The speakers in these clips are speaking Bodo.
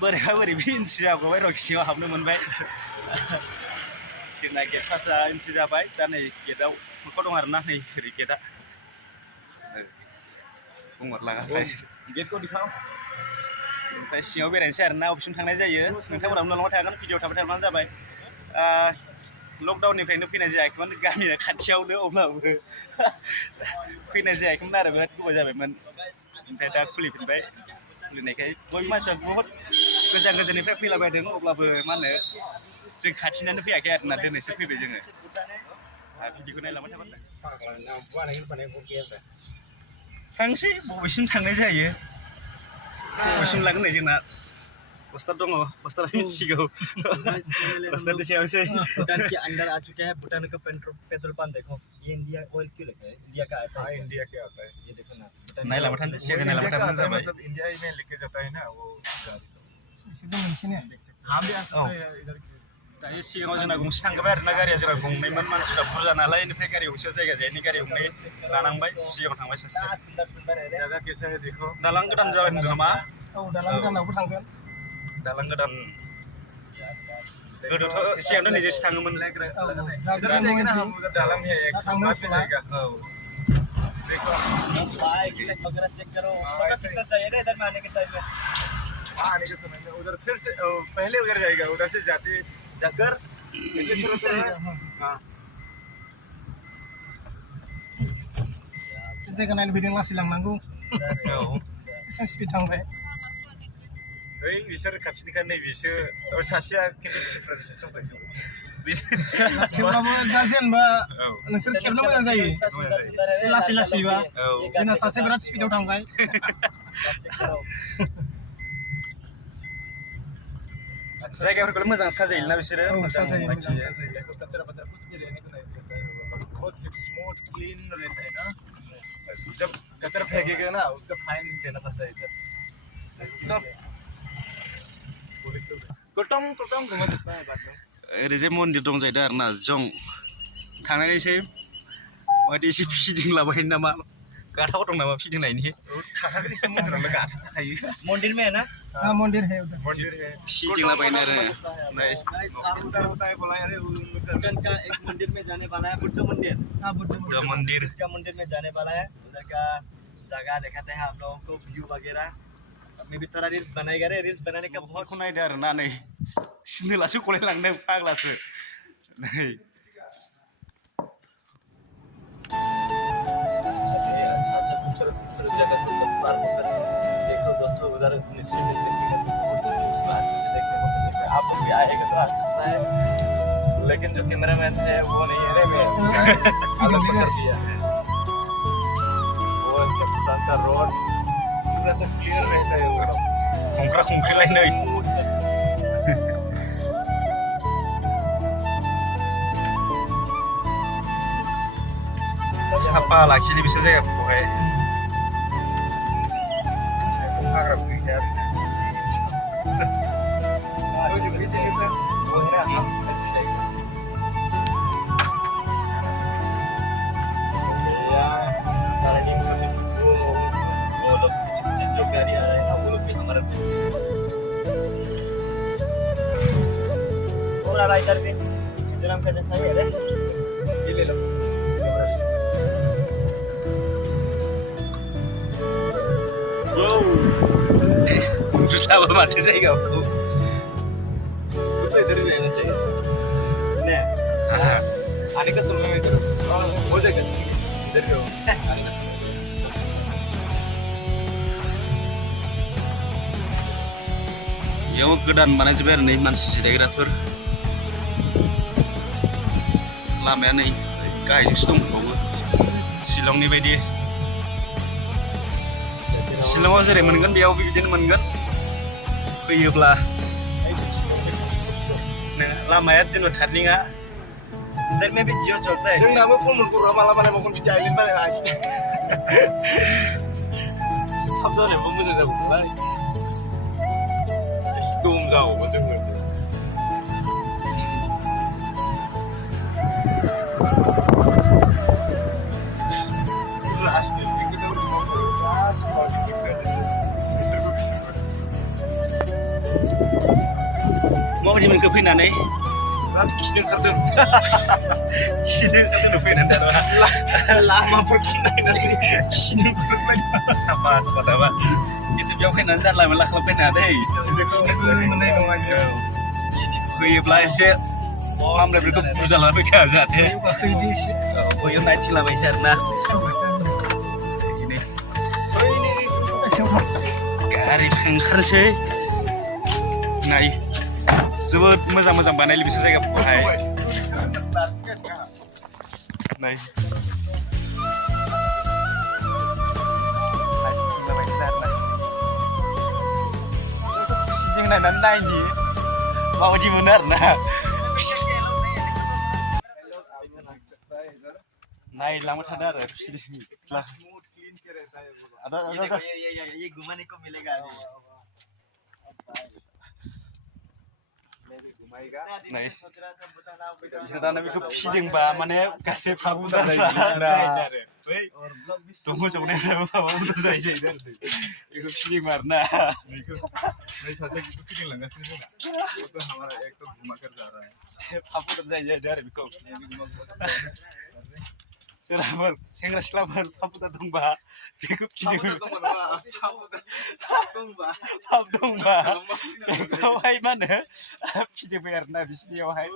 बोरैबा बोरैबि इन्ट्रि जागबाय र' सिङाव हाबनो मोनबाय जोंना गेट पासआ इन्ट्रि जाबाय दा नै गेटआव मोखां दं आरोना नै ओरै गेटआ बुंहरलाङाखै गेटखौ दिखाव ओमफ्राय सिङाव बेरायनोसै आरोना अबेसिम थांनाय जायो नोंथांमोनाबो नुलांबाय थागोन भिडिअ थाबाय थाबानो जाबाय लकडाउननिफ्रायनो फैनाय जायाखैमोन गामिया खाथियावनो अब्लाबो फैनाय जायाखैमोन आरो बिराद गोबाव जाबायमोन ओमफ्राय दा खुलिफिनबाय खुलिनायखाय बयबो मानसिफ्रा बहुत गोजान गोजाननिफ्राय फैलाबायदों अब्लाबो मा होनो जों खाथिनानो फैयाखै आरोना दिनैसो फैबाय जोङो भिडिअखौ नायलांबाय थाबानो थांसै बबेसिम थांनाय जायो बबेसिम लागोन नै जोंना पोस्टर दङ पोस्टरसो मिथिसिगौ पोस्टर दिखाओ भूटान के अंदर आ चुके हैं भूटान का पेट्रोल पंप देखो ये इंडिया ऑयल क्यों लिखा है इंडिया का आता है इंडिया क्या आता है ये देखो ना नायलांबाय थानोसै सिगां नायलांबाय थाबानो जाबाय मतलब इंडिया में लेके जाता है ना वो हम भी आ सकते हैं इधर दायो सिगाङाव जोंना गंसे थांखाबाय आरोना गारिया जोंना गंनैमोन मानसिफ्रा बुरजा नालाय बेनिफ्राय गारि गंसेयाव जायगा जायैनि गारि गंनै लानांबाय सिगाङाव थांबाय सासे जगह कैसा है देखो दालां गोदान जाबाय होनदों नामा औ दालां गोदानावबो थांगोन दालां गोदान गोदोथ' सिगांथ' निजेसो थाङोमोन दालां है एक जाएगा औ बाइक वगैरह चेक करो कितना चाहिए ना इधर में आने के टाइम में आने के समय में उधर फिर से पहले उधर जाएगा उधर से जाते जाकर जायगा नायनो फैदों लासै लांनांगौ औ एसे स्पिड थांबाय ओइ बिसोर खाथिनिखा नैबेसो सासेया खिन्थु डिफारेन्ट सिस्टेम फैयो थेवब्लाबो दा जेनेबा नोंसोर खेबनो मोजां जायो एसे लासै लासैबा जोंना सासे बिराद स्पिडाव थांबाय जायगाफोरखौ मोजां साजायोना बिसोरो औ साजायो मोजां साजायो कचरा वचरा कुछ भी रहने को नहीं देता है बहुत स्मूथ क्लीन रहता है ना जब कचरा फेंकेगा ना उसका फाइन देना पड़ता है इधर सब पुलिस लोग कुटुम घुमा सकता है बाद में ओरैजाय मन्दिर दं जाहैदों आरोना जं थांनायसै माबायदि एसे फिदिंलाबायनो नामा गाथाव दं नामा फिदिंनायनि थाखाग्रिसो मन्दिरावनो गाथा थाखायो मंदिर में है ना हाँ मंदिर है उधर मंदिर है फिदिंलाबायनो आरो नै उधर होता है बोला यार भूटान का एक मंदिर में जाने वाला है बुद्ध मंदिर हाँ बुद्ध बुद्ध मन्दिर इसका मंदिर में जाने वाला है उधर का जगह दिखाते हैं आप लोगों को व्यू वगैरह मैं भी थोड़ा रील्स बनाएगा रे रील्स बनाने का बहुत खौ नायदो आरोना नै सिनोलासो गलायलांदों फाग्लासो नै अच्छा खूबसूरत जगह को सब पार होकर देखो दोस्तों उधर नीचे देखने को उसको अच्छे से देखने को मिलेगा आप लोग भी आएगा तो आ सकता है लेकिन जो कैमरामैन है वो नहीं है रे मैं अलग पकड़ दिया है वो भूटान का रोड पूरा से क्लियर रहता है उधर खुंख्रा खुंख्रिलायनै साफा लाखिनो बिसोर जायगाफोरखौहाय हाग्रा गैया जो गाड़ी आ रहा है ना वो लोग भी हमारा और आ रहा इधर भी इधर हम का जैसा ही है रे ये ले लो जुटाबा माथो जायगाखौ तो इधर ही रहना चाहिए नहीं आने का समय में इधर हो जाएगा इधर ही हो आने का समय बेयाव गोदान बानायजोब्बाय आरो नै मानसि जिरायग्राफोर लामाया नै गाहायजोंसो दंबावो शिलंनि बायदि शिलंआव जेरै मोनगोन बेयावबो बिदिनो मोनगोन फैयोब्ला लामाया जेनेबा टार्निंआ इधर में भी जियो चलता है जोंनाबो फुलमुलपुराव मालाबा मालाबा बिदि आइलेन्ड बानायगासिनो थाब जानायबो मोजां जागौमोनलाय दम जागौमोन जोङो लास्ट बिसोरखौ माबायदि मोनखो फैनानै बिराद खिनो ओंखारदों खिनो ओंखारदों फैनानै दाना लामाफोर खिनायनानै खिनो ओंखारबाय साफा साफा दाबा खिन्थु बेयाव फैनानै जानला मोनला खालामफैनाङा दै खिनोबो मोननाय नङा बेयाव फैयोब्ला एसे मामलायफोरखौ बुरजा लाना फैखाया जाहाथे गाखोहैदो एसे बैयाव नायथिंलाबायसै आरोना गारि ओंखारनोसै नाय जोबोद मोजां मोजां बानायलि बिसोर जायगाफोरखौहाय नाय जों नायनानै नायनि माबायदि मोनो आरोना नायलांबाय थादो आरो ये घुमाने को मिलेगा नाय बिसोर दाना बेखौ फिसिदोंबा माने गासै फाबुदा जायो आरो बै दंग' जौनायफ्राबो फाबुदा जायो आरो बेखौ फिसिदोंबा आरोना सासे बेखौ फिदिंलांगासिनो जोंना तो हमारा एक तो घुमा कर जा रहा है फाबुदा जायो आरो बेखौ सोरबाफोर सेंग्रा सिख्लाफोर फाबुदा दंबा बेखौ फिसिदोंबा फाब दंबा बेखौहाय मा होनो फिदिंबाय आरोना बिसिनियावहाय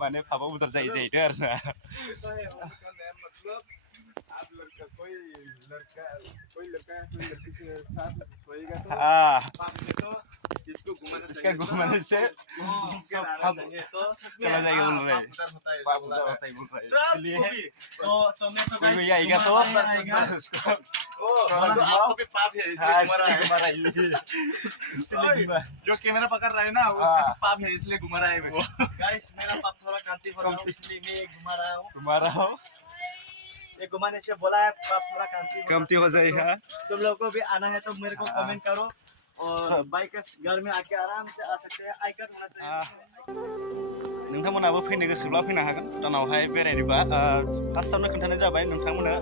माने फाबा उदार जायो जाहैदों आरोना आप लड़का कोई लड़की के साथ सोएगा तो तो इसको घुमाने से सब फाब चला जाएगा बोल रहे फाब उदार होता है बोल रहे इसलिए कोई भी आएगा तो उसको तो आपको भी पाप है इसलिए घुमा रहा है जो कैमरा पकड़ रहा है ना उसका पाप है इसलिए घुमा रहा है वो गाइस मेरा पाप थोड़ा कांति हो रहा है इसलिए मैं घुमा रहा हूँ ये घुमाने से बोला है पाप थोड़ा कमती हो जाएगा तुम लोगों को भी आना है तो मेरे को कमेंट करो और बाइक घर में आके आराम से आ सकते हैं आई कार्ड होना चाहिए नोंथांमोनाबो फैनो गोसोब्ला फैनो हागोन भुटानावहाय बेरायनोबा फार्स्टआवनो खोन्थानाय जाबाय नोंथांमोननो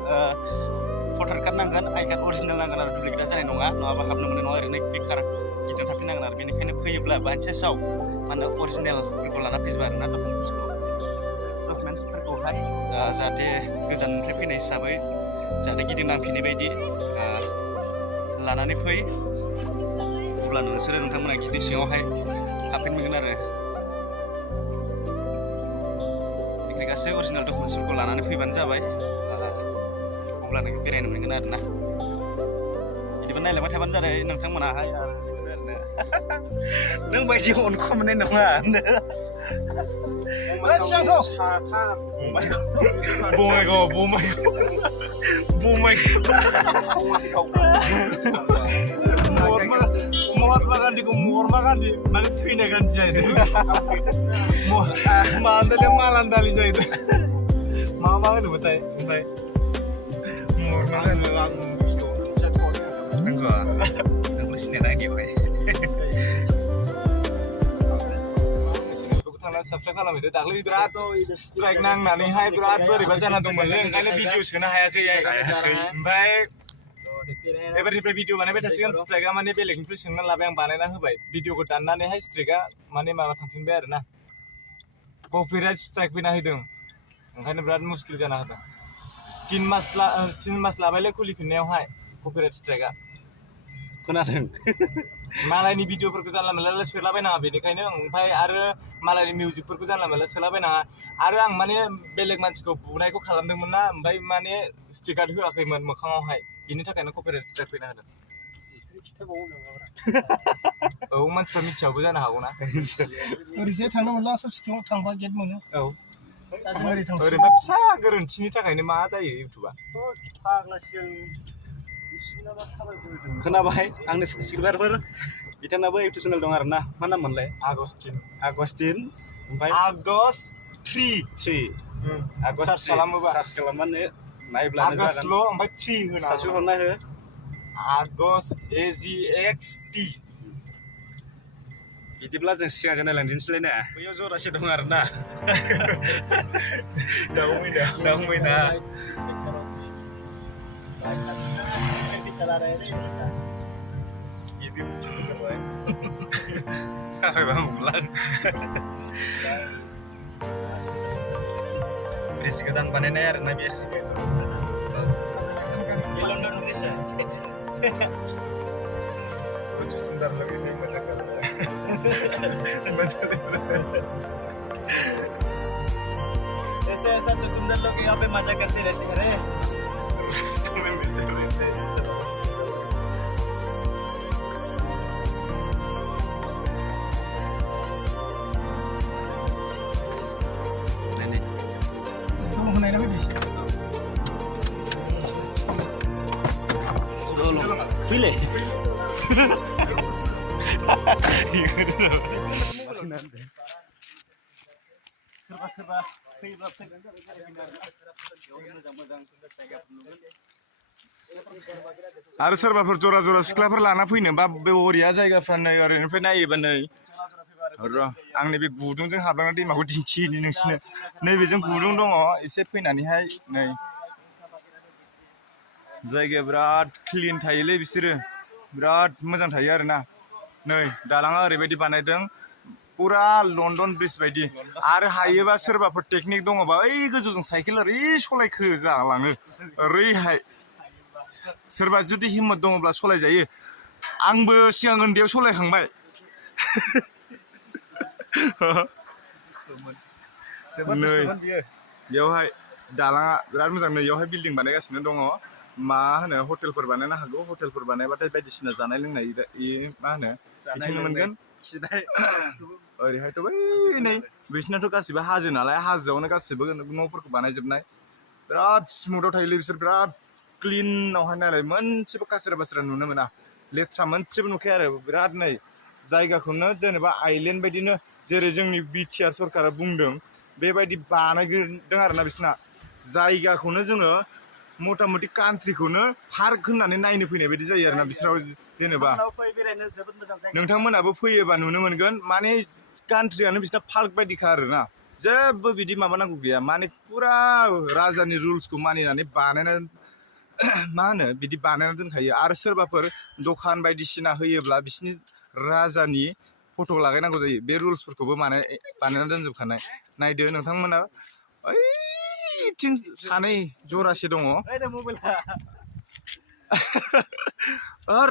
भटार कार्ड नांगोन आइ कार्ड अरिजिनेल नांगोन आरो डुप्लिकेटआ जानाय नङा नङाबा हाबनो मोननाय नङा ओरैनो बेकार गिदिर थाफिननांगोन आरो बेनिखायनो फैयोब्ला बायचान्सआव मा होनो अरिजिनेलफोरखौ लाना फैजोबा आरोना डकुमेन्टसफोरखौहाय जाहाथे गोजाननिफ्राय फैनाय हिसाबै जाहाथे गिदिर नांफिननाय बायदि लानानै फै अब्लानो नोंथांमोना गिदिर सिङावहाय हाबफैनो मोनगोन आरो बेनिखायनो गासै अरिजिनेल डकुमेन्टसफोरखौ लानानै फैबानो जाबाय अब्लानो बेरायनो मोनगोन आरोना बिदिबा नायलांबाय थाबानो जाबाय नोंथांमोनाहाय आरो नों बायदि अनख' मोननाय नङा महात्मा गान्धीको महात्मा गान्धी माने थैनाय गान्धी जाहैदों मानदालिया मालान दालि जाहैदों मा होनोमोनथाय ओमफ्राय महात्मा गान्धी नोंबो सिनायना गेवहाय साबस्क्राइब खालामहैदो दाख्लै बिराद स्ट्राइक नांनानैहाय बिराद बोरैबा जाना दंमोनलै ओंखायनो भिडिअ सोनो हायाखै ओमफ्राय एबारनिफ्राय भिडिअ बानायबाय थासिगोन स्ट्राइकआ माने बेलेगनिफ्राय सोंना लाबाय आं बानायना होबाय भिडिअखौ दाननानैहाय स्ट्राइकआ माने माबा थांफिनबाय आरोना कपिराइट स्ट्राइक फैना होदों ओंखायनो बिराद मुस्किल जाना होदों 3 मास लाबायलै खुलिफिननायावहाय कपिराइट स्ट्राइकआ खोनादों मालायनि भिडिअफोरखौ जानला मोनला सोलाबायनाङा बेनिखायनो ओमफ्राय आरो मालायनि मिउजिकफोरखौ जानला मोनला सोलाबायनाङा आरो आं माने बेलेग मानसिखौ बुनायखौ खालामदोंमोन ना ओमफ्राय माने स्टिकार होआखैमोन मोखाङावहाय बिनि थाखायनो कपिराइट स्ट्राइक फैना होदों औ मानसिफ्रा मिथियाबो जानो हागौ ना ओरैजाय थांनो मोनला ससेथिं थांबा गेट मोनो औ ओरै थांसै ओरैनो फिसा गोरोन्थिनि थाखायनो मा जायो इउटुबा खोनाबाय आंनि साबस्क्राइबारफोर बिथांनाबो इउटुब चेनेल दं आरोना मा नाम मोनलाय आगस्टिन ओमफ्राय आगस्ट 3 आगस्ट खालामोबा सार्च खालामबानो नायब्लानो जागोन आगस्टल' ओमफ्राय 3 होना साबस्क्राइब हरना हो आगस्ट AGXT बिदिब्ला जों सिगांजों नायलांदिनोसैलाय ना बैयाव जरासे दं आरोना दाउ मैना चला रहे हैं Sampai bangun pulang. Bris kedan panen air nabi. Di London Indonesia. Lucu sebentar lagi saya masa ऐसे ऐसा चुकंदर लोग यहाँ पे मजा करते रहते हैं रे रास्ते में मिलते रहते हैं Kamu kena apa bis? Pilih. Serba-serba fैयोब्ला फैगोन मोजां जायगा आरो सोरबाफोर जरा जरा सिख्लाफोर लाना फैनो बा बरिया जायगाफ्रा नै ओरैनिफ्राय नायोबा नै र' आंनि बे गुदुंजों हाबलांना दैमाखौ दिन्थिहैनि नोंसिनो नैबेजों गुदुं दङ एसे फैनानैहाय नै जायगाया बिराद क्लिन थायोलै बिसोरो बिराद मोजां थायो आरोना नै दालाङा ओरैबायदि बानायदों पुरा लन्डन ब्रिज बायदि आरो हायोबा सोरबाफोर टेकनिक दङबा ओइ गोजौजों साइकेल ओरै सलायखो जालाङो ओरैहाय सोरबा जुदि हिम्मत दङब्ला सलायजायो आंबो सिगां उन्दैयाव सलायखांबाय नै बेयावहाय दालाङा बिराद मोजां नै बेयावहाय बिल्डिं बानायगासिनो दङ मा होनो हटेलफोर बानायनो हागौ हटेलफोर बानायबाथाय बायदिसिना जानाय लोंनाय मा होनो बिदिनो मोनगोन ओरैहायथ' बै नै बिसिनाथ' गासिबो हाजो नालाय हाजोआवनो गासिबो न'फोरखौ बानायजोबनाय बिराद स्मुथाव थायोलै बिसोर बिराद क्लिनावहाय नालाय मोनसेबो काचरा बाचरा नुनो मोना लेथ्रा मोनसेबो नुखाया आरो बिराद नै जायगाखौनो जेनेबा आइलेन्ड बायदिनो जेरै जोंनि बिटिआर सरकारा बुंदों बेबायदि बानायग्रोदों आरोना बिसोरना जायगाखौनो जोङो मथा मथि कान्ट्रिखौनो पार्क होननानै नायनो फैनाय बायदि जायो आरोना बिसोराव जेनेबा नोंथांमोनाबो फैयोबा नुनो मोनगोन माने कान्ट्रियानो बिसोरना पार्क बायदिखा आरोना जेबो बिदि माबानांगौ गैया माने पुरा राजानि रुल्सखौ मानिनानै बानायना मा होनो बिदि बानायना दोनखायो आरो सोरबाफोर दखान बायदिसिना होयोब्ला बिसिनि राजानि फट' लागायनांगौ जायो बे रुल्सफोरखौबो बानायना दोनजोबखानाय नायदो नोंथांमोना ओइथिं सानै जरासे दङ और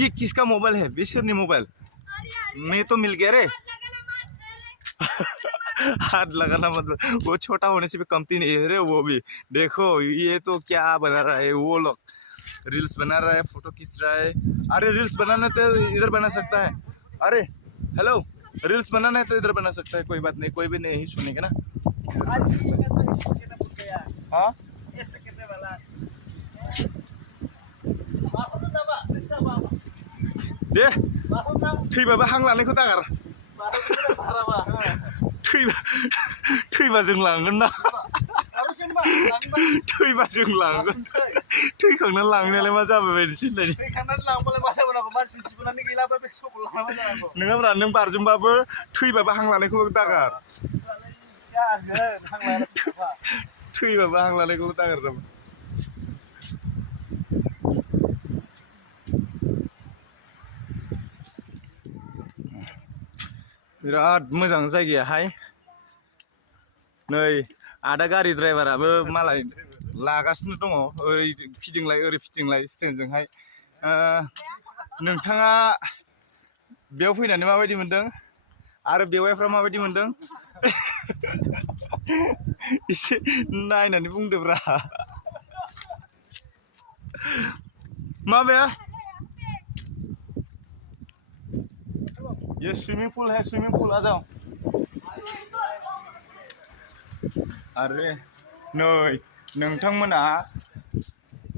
ये किसका मोबाइल है बिसोरनि मोबाइल मैं तो मिल गया रे हाथ लगाना मतलब वो छोटा होने से भी कमती नहीं है रे वो भी देखो ये तो क्या बना रहा है वो लोग रील्स बना रहा है फोटो खींच रहा है अरे रील्स बनाना तो इधर बना सकता है अरे हेलो रील्स बनाना है तो इधर बना सकता है कोई बात नहीं कोई भी नहीं सुनेगा ना हाँ दे थैबाबो हां लानायखौ दागार थैबा जों लांगोन ना थैबा जों लांगोन थैखांनानै लांनायालाय मा जाबाय बायदिसै नङाब्रा नों बारजोंबाबो थैबाबो हां लानायखौ दागार थैबाबो हां लानायखौ दागार जाबाय बिराद मोजां जायगायाहाय नै आदा गारि ड्राइभाराबो मालाय लागासिनो दङ ओरै फिदिंलाय ओरै फिदिंलाय स्टेन्डजोंहाय नोंथाङा बेयाव फैनानै माबायदि मोनदों आरो बेवाइफ्रा माबायदि मोनदों एसे नायनानै बुंदोब्रा माबाया ये स्विमिंग पूल है स्विमिंग पूल आ जाओ अरे नै नोंथांमोना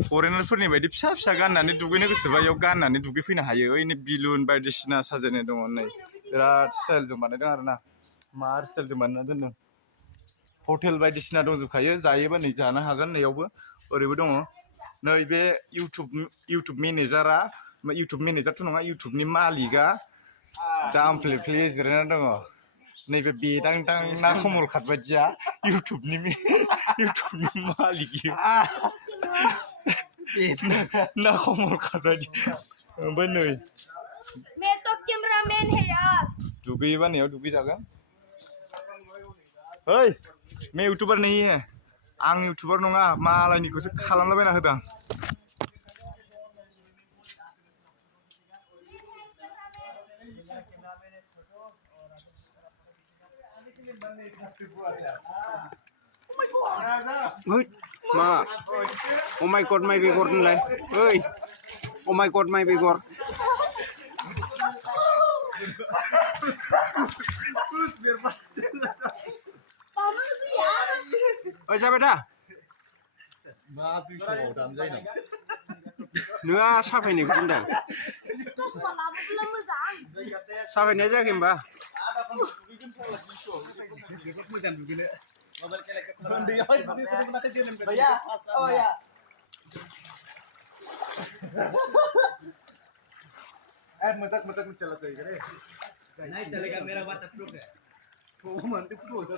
फरेनारफोरनि बायदि फिसा फिसा गाननानै दुगैनो गोसोबा बेयाव गाननानै दुगैफैनो हायो ओइनै बिलुन बायदिसिना साजायनाय दङ नै बिराद स्टाइलजों बानायदों आरोना मार स्टाइलजों बानायना दोनदों हटेल बायदिसिना दंजोबखायो जायोबा नै जानो हागोन नैयावबो ओरैबो दङ नै बे इउटुब मेनेजारा इउटुब मेनेजारथ' नङा इउटुबनि मालिकआ दामफ्ले जिरायना दङ नैबे बेदांदां ना कमल काट बायदिया इउटुबनि मालिक ना कमल काट बायदि ओमफ्राय नै मैं तो कैमरामैन है यार दुगैयोबा नैयाव दुगैजागोन ओइ मैं यूट्यूबर नहीं है आं यूट्यूबर नङा मालायनिखौसो खालामलाबायना होदां Ôi, mà oh my god my bigor nilai ơi oh my god my bigor ôi sao vậy đó nữa sao phải này cũng được sao phải này ra kìm ba मोजां दुगैनो भैया oh ya मटक में चला चाहिए नहीं चलेगा मेरा बात अप्रूव है वो मानते प्रूव हो